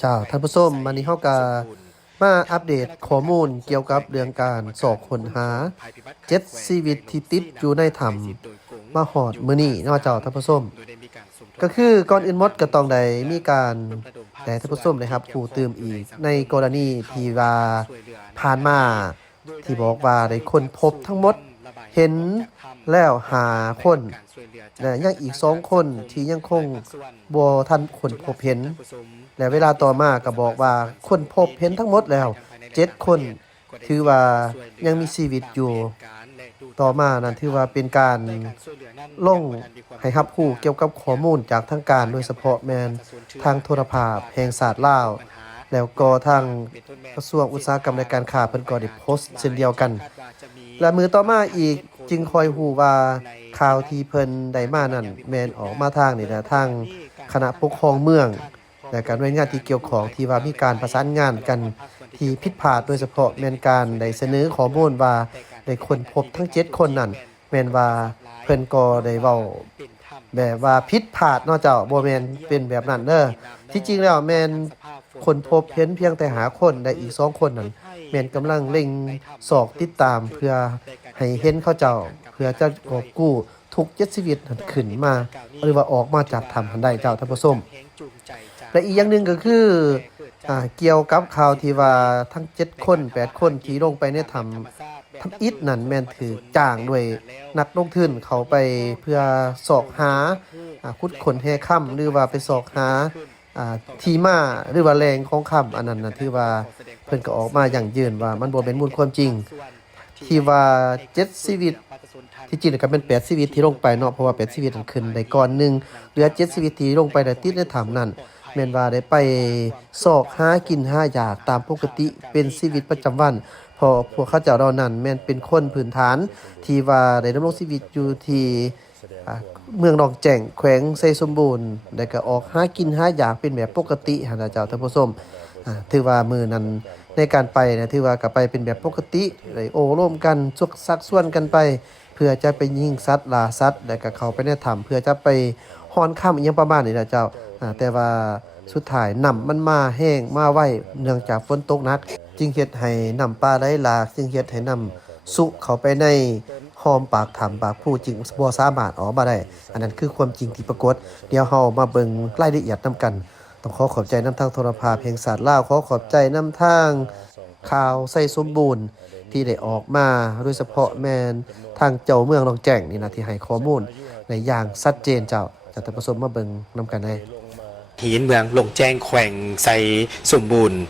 เจ้าท่านผู้ชมวันนี้เฮาก็มาอัปเดตข้อมูลเกี่ยวกับเรื่องการสอบค้นหา7ชีวิตที่ติดอยู่ในถ้ำมาฮอดมื้อนี้เนาะเจ้าท่านผู้ชมก็คือก่อนอื่นหมดก็ต้องได้มีการแต่ท่านผู้ชมนะครับผู้ตื่มอีกในกรณีที่ว่าผ่านมาที่บอกว่าได้ค้นพบทั้งหมดเห็นแล้ว5คนและยังอีก2คนที่ยังคงบ่ทันค้นพบเห็นและเวลาต่อมาก็บอกว่าค้นพบเห็นทั้งหมดแล้ว7คนถือว่ายังมีชีวิตอยู่ต่อมานั้นถือว่าเป็นการลงให้รับรู้เกี่ยวกับข้อมูลจากทางการโดยเฉพาะแม่นทางโทรภาพแห่งชาติลาวแล้วก็ทางกระทรวงอุตสาหกรรมและการค้าเพิ่นก็ได้โพสต์เช่นเดียวกันและมือต่อมาอีกจึงคอยฮู้ว่าข่าวที่เพิ่นได้มานั้นแม่นออกมาทางนี่นะทางคณะปกครองเมืองและการหน่วยงานที่เกี่ยวข้องที่ว่ามีการประสานงานกันที่ผิดพลาดโดยเฉพาะแม่นการได้เสนอข้อมูลว่าได้ค้นพบทั้ง7คนนั้นแม่นว่าเพิ่นก็ได้เว้าแบบว่าผิดพลาดเนาะเจ้าบ่แม่นเป็นแบบนั้นเด้อที่จริงแล้วแม่นคนพบเห็นเพียงแต่หาคนได้อีก2คนนั้นแม่นกำลังเร่งสอกติดตามเพื่อให้เห็นเขาเจ้าเพื่อจะกอบกู้ทุก7ชีวิตนั้นขึ้นมาหรือว่าออกมาจากถ้ำทันใดเจ้าท่านผู้ชมและอีกอย่างหนึ่งก็คือเกี่ยวกับข่าวที่ว่าทั้ง7คน8คนที่ลงไปในถ้ำทำอิฐนั่นแม่นถือจ้างด้วยนักลงทุนเขาไปเพื่อสอกหาขุดขนแห่ค่ำหรือว่าไปสอกหาที่มาหรือว่าแรงของค่ำอันนั้นน่ะถือว่าเพิ่นก็ออกมาอย่างยืนว่ามันบ่เป็นมูลความจริงที่ว่า7ชีวิตที่จริงก็เป็น8ชีวิตที่ลงไปเนาะเพราะว่า8ชีวิตนั้นขึ้นได้ก่อนนึงเหลือ7ชีวิตที่ลงไปได้ติดในถ้ำนั้นแม่นว่าได้ไปสอกหากินหาอยากตามปกติเป็นชีวิตประจำวันพอพวกเขาเจ้าเหล่านั้นแม่นเป็นคนพื้นฐานที่ว่าได้ดำรงชีวิตอยู่ที่เมืองหนองแจ้งแขวงไซสมบูรณ์แล้วก็ออกหากินหาอยากเป็นแบบปกติหั่นน่ะเจ้าท่านผู้ชมถือว่ามื้อนั้นในการไปนะถือว่าก็ไปเป็นแบบปกติได้โอ้ร่วมกันซักส่วนกันไปเพื่อจะไปยิงสัตว์ล่าสัตว์แล้วก็เข้าไปในถ้ำเพื่อจะไปฮ้อนค่ำอีหยังประมาณนี้นะเจ้าแต่ว่าสุดท้ายน้ำมันมาแห้งมาไวเนื่องจากฝนตกหนักจึงเฮ็ดให้น้ำป่าไหลหลากจึงเฮ็ดให้น้ำสุเข้าไปในหอมปากถ้ำปากผู้จึงบ่สามารถออกมาได้อันนั้นคือความจริงที่ปรากฏเดี๋ยวเฮามาเบิ่งรายละเอียดนำกันต้องขอขอบใจนำทางโทรภาพแห่งชาติลาวขอขอบใจนำทางข่าวไซสมบูรณ์ที่ได้ออกมาโดยเฉพาะแม่นทางเจ้าเมืองหนองแจ้งนี่นะที่ให้ข้อมูลในอย่างชัดเจนเจ้าจะท่านผู้ชมมาเบิ่งนำกันได้หีนเมืองลงแจ้งแขวงไซสมบูรณ์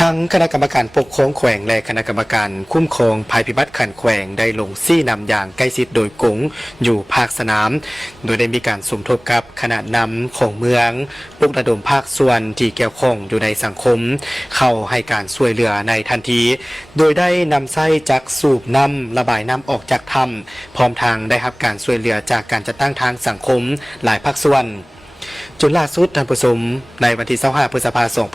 ทั้งคณะกรรมการปกครองแขวงและคณะกรรมการคุ้มครองภัยพิบัติขันแขวงได้ลงซี่นำอย่างใกล้ชิดโดยกงอยู่ภาคสนามโดยได้มีการสมทบกับคณะนำของเมืองปลุกระดมภาคส่วนที่เกี่ยวข้องอยู่ในสังคมเข้าให้การช่วยเหลือในทันทีโดยได้นำไส้จักสูบน้ำระบายน้ำออกจากถ้ำพร้อมทางได้รับการช่วยเหลือจากการจัดตั้งทางสังคมหลายภาคส่วนจนล่าสุดท่านผู้ชมในวันที่25พฤษภาคม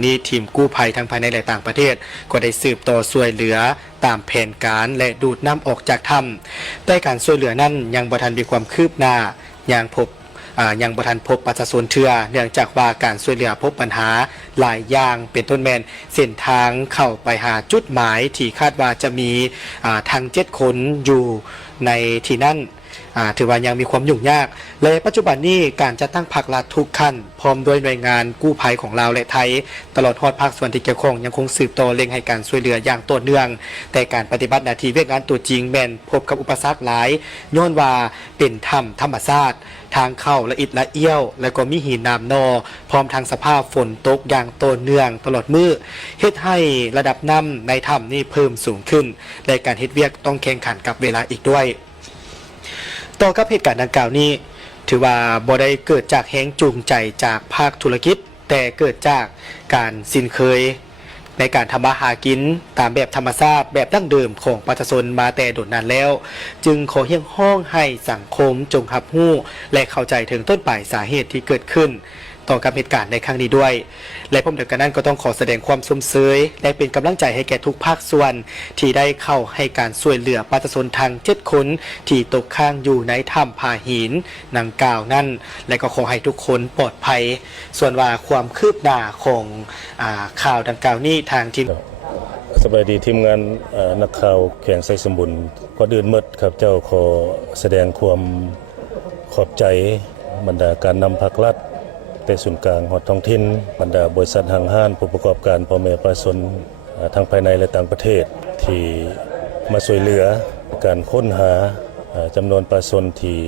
2026นี้ทีมกู้ภัยทั้งภายในและต่างประเทศก็ได้สืบต่อช่วยเหลือตามแผนการและดูดน้ำออกจากถ้ำแต่การช่วยเหลือนั้นยังบ่ทันมีความคืบหน้ายังบ่ทันพบประชาชนเทื่อเนื่องจากว่าการช่วยเหลือพบปัญหาหลายอย่างเป็นต้นแม่นเส้นทางเข้าไปหาจุดหมายที่คาดว่าจะมีทั้ง7คนอยู่ในที่นั้นถือว่ายังมีความยุ่งยากและปัจจุบันนี้การจัดตั้งภาครัฐทุกขั้นพร้อมด้วยหน่วยงานกู้ภัยของลาวและไทยตลอดฮอดภาคส่วนที่เกี่ยวข้องยังคงสืบต่อเร่งให้การช่วยเหลืออย่างต่อเนื่องแต่การปฏิบัติหน้าที่เวียกงานตัวจริงแม่นพบกับอุปสรรคหลายย้อนว่าเป็นถ้ำธรรมชาติทางเข้าละอิดละเอี้ยวและก็มีหินน้ำนอพร้อมทางสภาพฝนตกอย่างต่อเนื่องตลอดมื้อเฮ็ดให้ระดับน้ำในถ้ำนี้เพิ่มสูงขึ้นและการเฮ็ดเวียกต้องแข่งขันกับเวลาอีกด้วยต่อกับเหตุการณ์ดังกล่าวนี้ถือว่าบ่ได้เกิดจากแรงจูงใจจากภาคธุรกิจแต่เกิดจากการสิ้นเคยในการทำมาหากินตามแบบธรรมชาติแบบดั้งเดิมของประชาชนมาแต่โดนนานแล้วจึงขอเรียกร้องให้สังคมจงรับรู้และเข้าใจถึงต้นปลายสาเหตุที่เกิดขึ้น ต่อกับเหตุการณ์ในครั้งนี้ด้วยและพร้อมเดียวกันนั้นก็ต้องขอแสดงความสมเสยและเป็นกำลังใจให้แก่ทุกภาคส่วนที่ได้เข้าให้การช่วยเหลือประชาชนทาง7 คนที่ตกค้างอยู่ในถ้ำผาหินดังกล่าวนั่นและก็ขอให้ทุกคนปลอดภัยส่วนว่าความคืบหน้าของข่าวดังกล่าวนี้ทางทีมสบายดีทีมงานนักข่าวแขวงไซสมบุญก่อนอื่นหมดครับเจ้าขอแสดงความขอบใจบรรดาการนำภาครัฐแต่ศูนย์กลางหอดท้องถิ่นบรรดาบริษัทห้างห้านผู้ประกอบการพ่อแม่ประชาชนทั้งภายในและต่างประเทศที่มาช่วยเหลือการค้นหาจำนวนประชาชนที่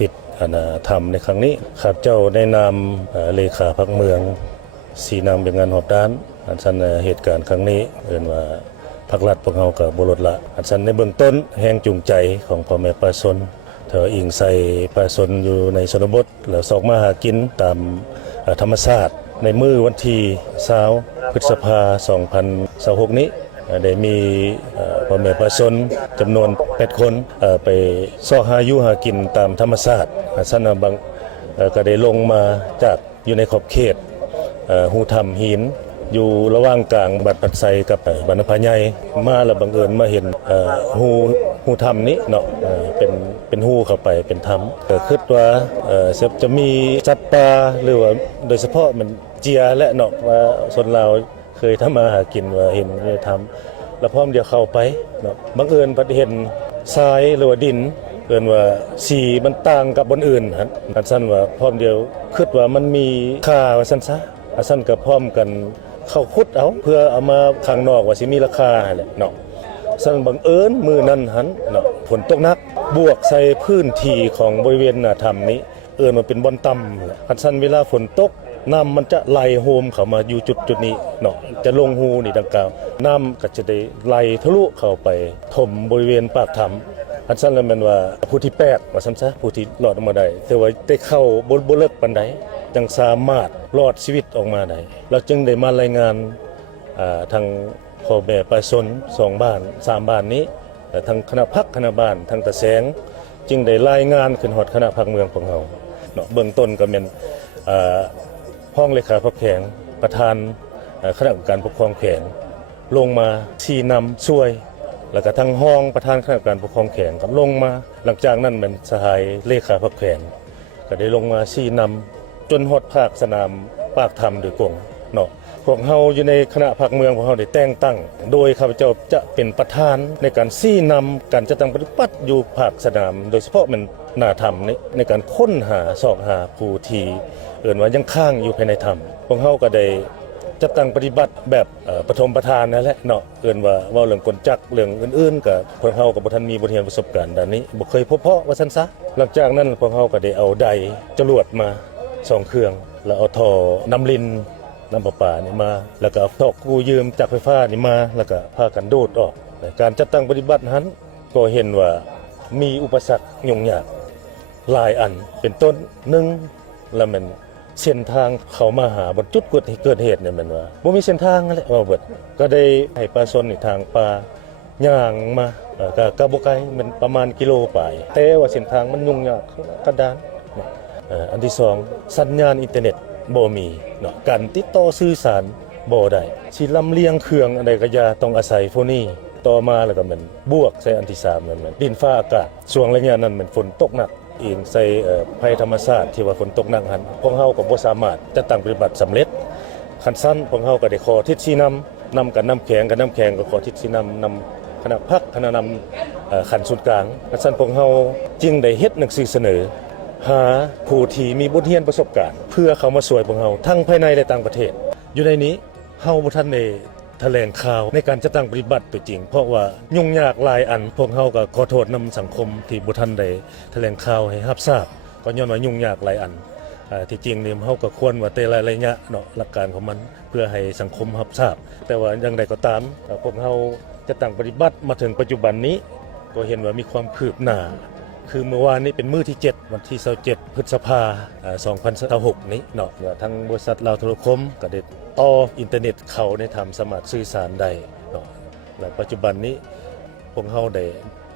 ติดอนาธรรมในครั้งนี้ข้าพเจ้าได้นำเลขาพรรคเมืองสีนำเป็นงานหอบด้านอันสันเหตุการณ์ครั้งนี้เรียนว่าภาครัฐพวกเรากับบรดละอันสันในเบื้องต้นแห่งจูงใจของพ่อแม่ประชาชนเธออิงใส่ประชาชนอยู่ในชนบทแล้วสอกมาหากินตามธรรมชาติในมื้อวันที่20พฤษภาคม2026นี้ได้มีพ่อแม่ประชาชนจำนวน8 คนไปซอกหาอยู่หากินตามธรรมชาติอันสันบางก็ได้ลงมาจากอยู่ในขอบเขตหูถ้ำหินอยู่ระหว่างกลางบัดปัดไซกับบรรณพาใหญ่มาแล้วบังเอิญมาเห็นหูถ้ำนี้เนาะเป็นหูเข้าไปเป็นถ้ำก็คิดว่าจะมีสัตว์ป่าหรือว่าโดยเฉพาะมันเจียและเนาะว่าชนเราเคยทำมาหากินว่าเห็นในถ้ำแล้วพร้อมเดียวเข้าไปเนาะบังเอิญไปเห็นทรายหรือว่าดินเอิ้นว่าสีมันต่างกับบนอื่นครับอันสั้นว่าพร้อมเดียวคิดว่ามันมีค่าว่าซั่นซะอันสั้นก็พร้อมกันเข้าขุดเอาเพื่อเอามาข้างนอกว่าสิมีราคาแหละเนาะซั่นบังเอิญมื้อนั้นหันเนาะฝนตกหนักบวกใส่พื้นที่ของบริเวณหน้าถ้ำนี้เอิ้นว่าเป็นบ่อนต่ำอันสั้นเวลาฝนตกน้ำมันจะไหลโฮมเข้ามาอยู่จุดนี้เนาะจะลงหูนี่ดังกล่าวน้ำก็จะได้ไหลทะลุเข้าไปถมบริเวณปากถ้ำอันสั้นแล้วแม่นว่าผู้ที่8ว่าซั่นซะผู้ที่รอดออกมาได้แต่ว่าได้เข้าบ่เลิกปานใดจังสามารถรอดชีวิตออกมาได้เราจึงได้มารายงานทางพ่อแม่ประชาชน2 บ้าน3 บ้านนี้แต่ทางคณะพรรคคณะบ้านทางตะแสงจึงได้รายงานขึ้นฮอดคณะพรรคเมืองของเราเนาะเบื้องต้นก็แม่นห้องเลขาพรรคแขวงประธานคณะกรรมการปกครองแขวงลงมาชี้นำช่วยแล้วก็ทั้งห้องประธานคณะกรรมการปกครองแขวงก็ลงมาหลังจากนั้นเป็นสหายเลขาพรรคแขวงก็ได้ลงมาชี้นำจนฮอดภาคสนามปากถ้ำโดยกงเนาะพวกเฮาอยู่ในคณะพรรคเมืองของเฮาได้แต่งตั้งโดยข้าพเจ้าจะเป็นประธานในการชี้นำการจัดตั้งปฏิบัติอยู่ภาคสนามโดยเฉพาะมันหน้าถ้ำนี้ในการค้นหาสอบหาผู้ที่เอิ้นว่ายังค้างอยู่ภายในถ้ำพวกเฮาก็ได้จัดตั้งปฏิบัติแบบปฐมประธานนั่นแหละเนาะเอิ้นว่าเว้าเรื่องกลจักเรื่องอื่นๆก็พวกเฮาก็บ่ทันมีบทเรียนประสบการณ์ด้านนี้บ่เคยพบเพาะว่าซั่นซะหลังจากนั้นพวกเฮาก็ได้เอาไดจรวดมา2 เครื่องแล้วเอาท่อน้ำลินน้ำประปานี่มาแล้วก็เอาท่อกู้ยืมจากไฟฟ้านี่มาแล้วก็พากันโดดออกการจัดตั้งปฏิบัตินั้นก็เห็นว่ามีอุปสรรคยุ่งยากหลายอันเป็นต้น1แล้วมันเส้นทางเข้ามาหาบนจุดเกิดเหตุเนี่ยมันว่าบ่มีเส้นทางนั่นแหละว่าเบิดก็ได้ให้ประชาชนในทางป่าย่างมาก็บ่ไกลมันประมาณกิโลปลายแต่ว่าเส้นทางมันยุ่งยากกระดานอันที่2สัญญาณอินเทอร์เน็ตบ่มีเนาะการติดต่อสื่อสารบ่ได้สิลำเลียงเครื่องอันใดก็อย่าต้องอาศัยพวกนี้ต่อมาแล้วก็มันบวกใส่อันที่3นั่นมันดินฟ้าอากาศช่วงระยะนั้นมันฝนตกหนักเองใส่ภัยธรรมชาติที่ว่าฝนตกหนักหันพวกเฮาก็บ่สามารถจะตั้งปฏิบัติสำเร็จคันสั้นพวกเฮาก็ได้ขอทิศชี้นำกันน้ำแข็งก็ขอทิศชี้นำคณะพรรคคณะนำขันศูนย์กลางคันสั้นพวกเฮาจึงได้เฮ็ดหนังสือเสนอหาผู้ที่มีบทเรียนประสบการณ์เพื่อเขามาช่วยพวกเฮาทั้งภายในและต่างประเทศอยู่ในนี้เฮาบ่ทันได้แถลงข่าวในการจัดตั้งปฏิบัติตัวจริงเพราะว่ายุ่งยากหลายอันพวกเฮาก็ขอโทษนำสังคมที่บ่ทันได้แถลงข่าวให้รับทราบก็ย้อนว่ายุ่งยากหลายอันที่จริงนี่เฮาก็ควรว่าแต่ละระยะเนาะหลักการของมันเพื่อให้สังคมรับทราบแต่ว่าอย่างใดก็ตามพวกเฮาจะตั้งปฏิบัติมาถึงปัจจุบันนี้ก็เห็นว่ามีความคืบหน้าคือเมื่อวานนี้เป็นมื้อที่7วันที่27พฤษภาคม2026นี้เนาะทางบริษัทลาวโทรคมก็ได้ต่ออินเทอร์เน็ตเข้าในทำสามารถสื่อสารได้เนาะและปัจจุบันนี้พวกเฮาได้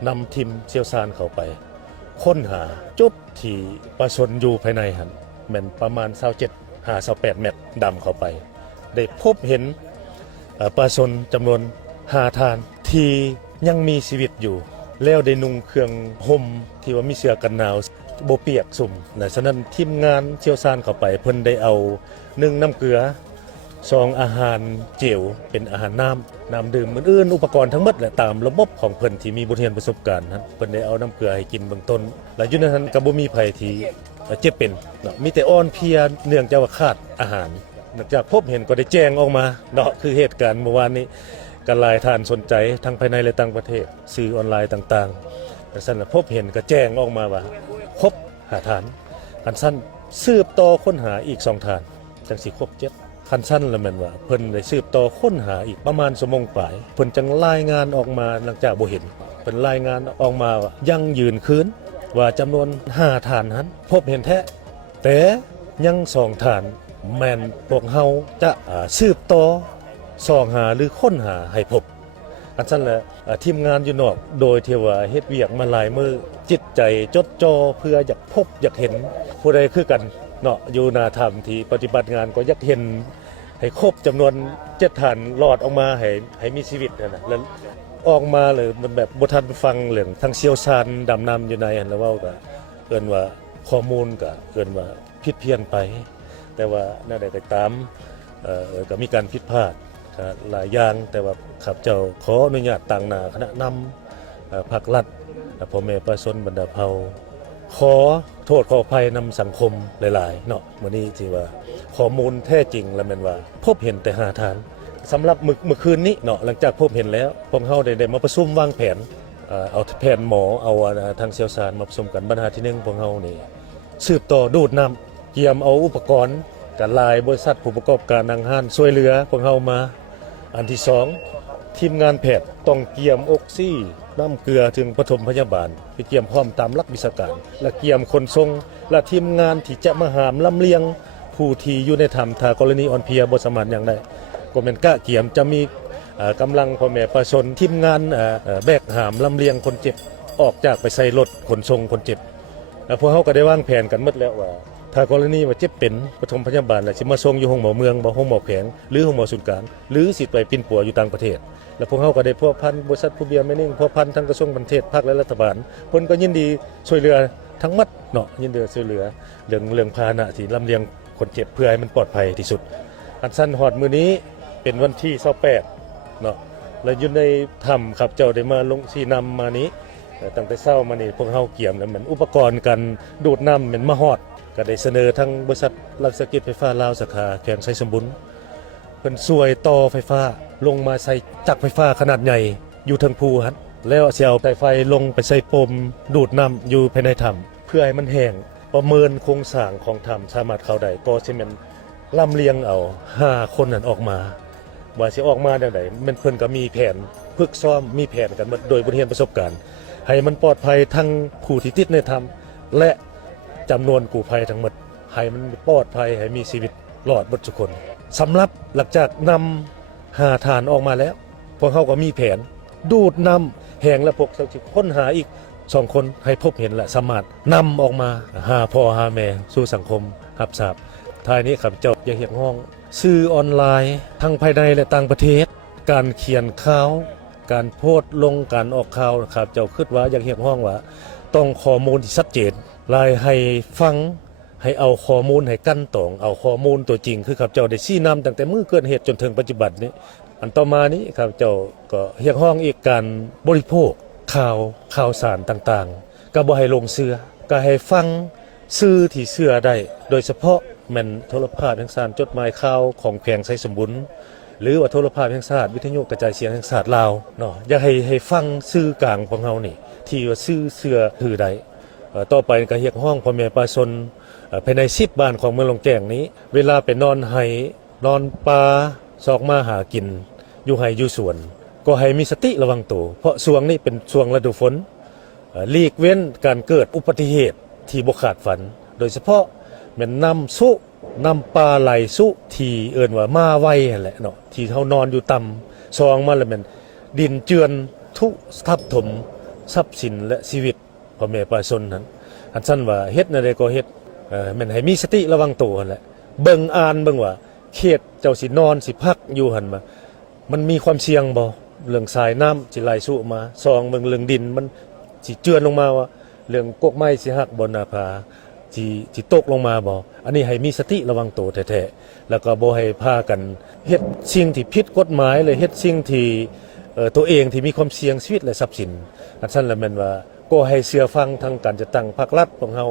นำทีมเชี่ยวชาญเข้าไปค้นหาจุดที่ประชาชนอยู่ภายในหันแม่นประมาณ27 58 เมตรดำเข้าไป ได้พบเห็นปลาชนจำนวน5 ทานที่ยังมีชีวิตอยู่ แล้วได้นุ่งเครื่องห่มที่ว่ามีเสื้อกันหนาวบ่เปียกสุ่มนะฉะนั้นทีมงานเชี่ยวชาญเข้าไปเพิ่นได้เอา1น้ำเกลือ2อาหารเจลเป็นอาหารน้ำดื่มอื่นๆอุปกรณ์ทั้งหมดแหละตามระบบของเพิ่นที่มีบทเรียนประสบการณ์นั้นเพิ่นได้เอาน้ำเกลือให้กินเบื้องต้นและอยู่ในนั้นก็บ่มีภัยที่เจ็บเป็นเนาะมีแต่อ่อนเพลียเนื่องจากว่าขาดอาหารหลังจากพบเห็นก็ได้แจ้งออกมาเนาะคือเหตุการณ์เมื่อวานนี้ก็หลายท่านสนใจทั้งภายในและต่างประเทศสื่อออนไลน์ต่างๆแต่ซั่นพบเห็นก็แจ้งออกมาว่าครบ5 ฐานคันสั้นสืบต่อค้นหาอีก2 ฐานจังสิครบ7คันสั้นแล้วแม่นว่าเพิ่นได้สืบต่อค้นหาอีกประมาณชั่วโมงปลายเพิ่นจังรายงานออกมาหลังจากบ่เห็นเพิ่นรายงานออกมาว่ายังยืนคืนว่าจำนวน5 ฐานนั้นพบเห็นแท้แต่ยัง2 ฐานแม่นพวกเฮาจะสืบต่อส่องหาหรือค้นหาให้พบอันสั้นแหละทีมงานอยู่นอกโดยที่ว่าเฮ็ดเวียกมาหลายมื้อจิตใจจดจ่อเพื่ออยากพบอยากเห็นผู้ใดคือกันเนาะอยู่หน้าถ้ำที่ปฏิบัติงานก็อยากเห็นให้ครบจำนวน7 ฐานรอดออกมาให้มีชีวิตนั่นน่ะแล้วออกมาเลยมันแบบบ่ทันฟังเรื่องทางเชี่ยวชาญดำน้ำอยู่ในหั่นแล้วเว้าก็เอิ้นว่าข้อมูลก็เอิ้นว่าผิดเพี้ยนไปแต่ว่าแนวใดก็ตามก็มีการผิดพลาดหลายอย่างแต่ว่าข้าพเจ้าขออนุญาตต่างหน้าคณะนำภาครัฐพ่อแม่ประชาชนบรรดาเผ่าขอโทษขออภัยนำสังคมหลายๆเนาะมื้อนี้ที่ว่าข้อมูลแท้จริงแล้วแม่นว่าพบเห็นแต่5 ฐานสำหรับเมื่อคืนนี้เนาะหลังจากพบเห็นแล้วพวกเฮาได้มาประชุมวางแผนเอาแผนหมอเอาทางเชี่ยวชาญมาประชุมกันปัญหาที่1พวกเฮานี่สืบต่อดูดน้ำเกียมเอาอุปกรณ์กับหลายบริษัทผู้ประกอบการนางห้านช่วยเหลือพวกเฮามาอันที่2ทีมงานแพทย์ต้องเกียมออกซิน้ำเกลือถึงปฐมพยาบาลไปเกียมพร้อมตามหลักวิชาการและเกียมคนทรงและทีมงานที่จะมาหามลำเลียงผู้ที่อยู่ในถ้ำถ้ากรณีอ่อนเพลียบ่สามารถอย่างใดก็แม่นกะเกียมจะมีกำลังพ่อแม่ประชาชนทีมงานแบกหามลำเลียงคนเจ็บออกจากไปใส่รถขนส่งคนเจ็บแล้วพวกเฮาก็ได้วางแผนกันหมดแล้วว่าถ้ากรณีว่าเจ็บเป็นปฐมพยาบาลแล้วสิมาส่งอยู่ห้องหมอเมืองบ่ห้องหมอแขวงหรือห้องหมอศูนย์กลางหรือสิไปปิ่นปัวอยู่ต่างประเทศแล้วพวกเฮาก็ได้พัวพันบริษัทผู้เบียร์แม่นิ่งพัวพันทั้งกระทรวงต่างประเทศภาคและรัฐบาลเพิ่นก็ยินดีช่วยเหลือทั้งหมดเนาะยินดีช่วยเหลือเรื่องพาหนะที่ลำเลียงคนเจ็บเพื่อให้มันปลอดภัยที่สุดอันสั้นฮอดมื้อนี้เป็นวันที่28เนาะแล้วอยู่ในถ้ำครับเจ้าได้มาลงสีนำมานี้ตั้งแต่เช้ามานี่พวกเฮาเกี่ยมแล้วมันอุปกรณ์การดูดน้ำมันมาฮอดก็ได้เสนอทั้งบริษัทรัฐวิสาหกิจไฟฟ้าลาวสาขาแขวงไชสมบุญเพิ่นช่วยต่อไฟฟ้าลงมาใส่จักรไฟฟ้าขนาดใหญ่อยู่ทางภูฮัดแล้วสิเอาสายไฟลงไปใส่ปมดูดน้ำอยู่ภายในถ้ำเพื่อให้มันแห้งประเมินโครงสร้างของถ้ำสามารถเข้าได้ก็สิแม่นลำเลียงเอา5 คนนั้นออกมาว่าสิออกมาแนวใดมันเพิ่นก็มีแผนฝึกซ้อมมีแผนกันหมดโดยบทเรียนประสบการณ์ให้มันปลอดภัยทั้งผู้ที่ติดในถ้ำและจำนวนกู้ภัยทั้งหมดให้มันปลอดภัยให้มีชีวิตรอดหมดทุกคนสำหรับหลังจากนำ5 ฐานออกมาแล้วพวกเขาก็มีแผนดูดนำแหงและพวกสิค้นหาอีก2 คนให้พบเห็นและสามารถนำออกมาหาพ่อหาแม่สู่สังคมรับทราบท้ายนี้ข้าพเจ้าอยากเรียกร้องสื่อออนไลน์ทั้งภายในและต่างประเทศการเขียนข่าวการโพสต์ลงการออกข่าวข้าพเจ้าคิดว่าอยากเรียกร้องว่าต้องข้อมูลที่ชัดเจนรายให้ฟังให้เอาข้อมูลให้กั้นตองเอาข้อมูลตัวจริงคือข้าพเจ้าได้ชี้นำตั้งแต่มื้อเกิดเหตุจนถึงปัจจุบันนี้อันต่อมานี้ข้าพเจ้าก็เรียกร้องอีกการบริโภคข่าวสารต่างๆก็บ่ให้ลงเชื่อก็ให้ฟังสื่อที่เชื่อได้โดยเฉพาะแม่นโทรภาพแห่งชาติจดหมายข่าวของแขวงไชสมบุญหรือว่าโทรภาพแห่งชาติวิทยุกระจายเสียงแห่งชาติลาวเนาะอยากให้ฟังสื่อกลางของเฮานี่ที่ว่าสื่อเชื่อถือได้ต่อไปก็เรียกร้องพ่อแม่ประชาชนภายใน10 บ้านของเมืองลงแจ้งนี้เวลาไปนอนไห้นอนป่าซอกมาหากินอยู่ไห้อยู่สวนก็ให้มีสติระวังตัวเพราะช่วงนี้เป็นช่วงฤดูฝนหลีกเว้นการเกิดอุบัติเหตุที่บ่คาดฝันโดยเฉพาะแม่นน้ำปลาไหลสุที่เอิ้นว่ามาไวนั่นแหละเนาะที่เฮานอนอยู่ต่ำซองมาแล้วแม่นดินเจือนทุทับถมทรัพย์สินและชีวิตพ่อแม่ประชาชนนั้นอันซั่นว่าเฮ็ดแนวใดก็เฮ็ดแม่นให้มีสติระวังตัวนั่นแหละ เบิ่งอ่านเบิ่งว่าเขตเจ้าสินอนสิพักอยู่หั่นมามันมีความเสี่ยงบ่เรื่องสายน้ำสิไหลสู่มาซองเบิ่งเรื่องดินมันสิเจือนลงมาว่าเรื่องกกไม้สิหักบ่หน้าผาสิตกลงมาบ่อันนี้ให้มีสติระวังตัวแท้ๆแล้วก็บ่ให้พากันเฮ็ดสิ่งที่ผิดกฎหมายเลยเฮ็ดสิ่งที่ตัวเองที่มีความเสี่ยงชีวิตและทรัพย์สินอันนั้นแหละแม่นว่าก็ให้เชื่อฟังทางการจะตั้งภาครัฐของเฮา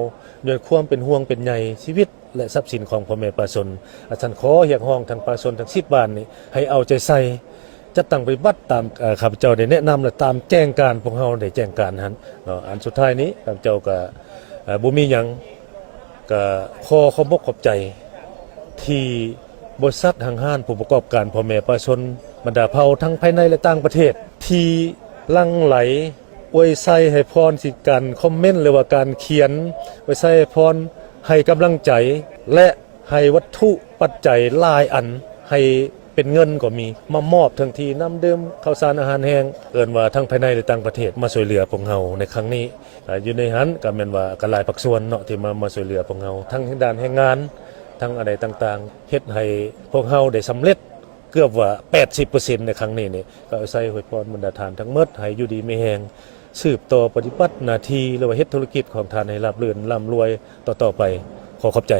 ด้วยความเป็นห่วงเป็นใยชีวิตและทรัพย์สินของพ่อแม่ประชาชนอาจารย์ขอเรียกร้องทางประชาชนทั้ง10บ้านนี้ให้เอาใจใส่จะตั้งไปฏิบัติตามข้าพเจ้าได้แนะนำและตามแจ้งการพวกเฮาได้แจ้งการนั้นเนาะอันสุดท้ายนี้ข้าพเจ้าก็บ่มีหยังก็ขอขอบอกขอบใจที่บริษัทห้างห้านผู้ประกอบการพ่อแม่ประชาชนบรรดาเผ่าทั้งภายในและต่างประเทศที่ลังไหลอวยใส่ให้พรสิการคอมเมนต์หรือว่าการเขียนอวยใส่ให้พรให้กำลังใจและให้วัตถุปัจจัยหลายอันให้เป็นเงินก็มีมามอบทั้งที่น้ำดื่มข้าวสารอาหารแห้งเอิ้นว่าทั้งภายในและต่างประเทศมาช่วยเหลือพวกเฮาในครั้งนี้อยู่ในหันก็แม่นว่าก็หลายภาคส่วนเนาะที่มาช่วยเหลือพวกเฮาทั้งด้านแรงงานทั้งอะไรต่างๆเฮ็ดให้พวกเฮาได้สำเร็จเกือบว่า 80% ในครั้งนี้นี่ก็อาศัยอวยพรบรรดาทานทั้งหมดให้อยู่ดีมีแรงสืบต่อปฏิบัติหน้าที่หรือว่าเฮ็ดธุรกิจของท่านให้ราบรื่นร่ำรวยต่อไปขอขอบใจ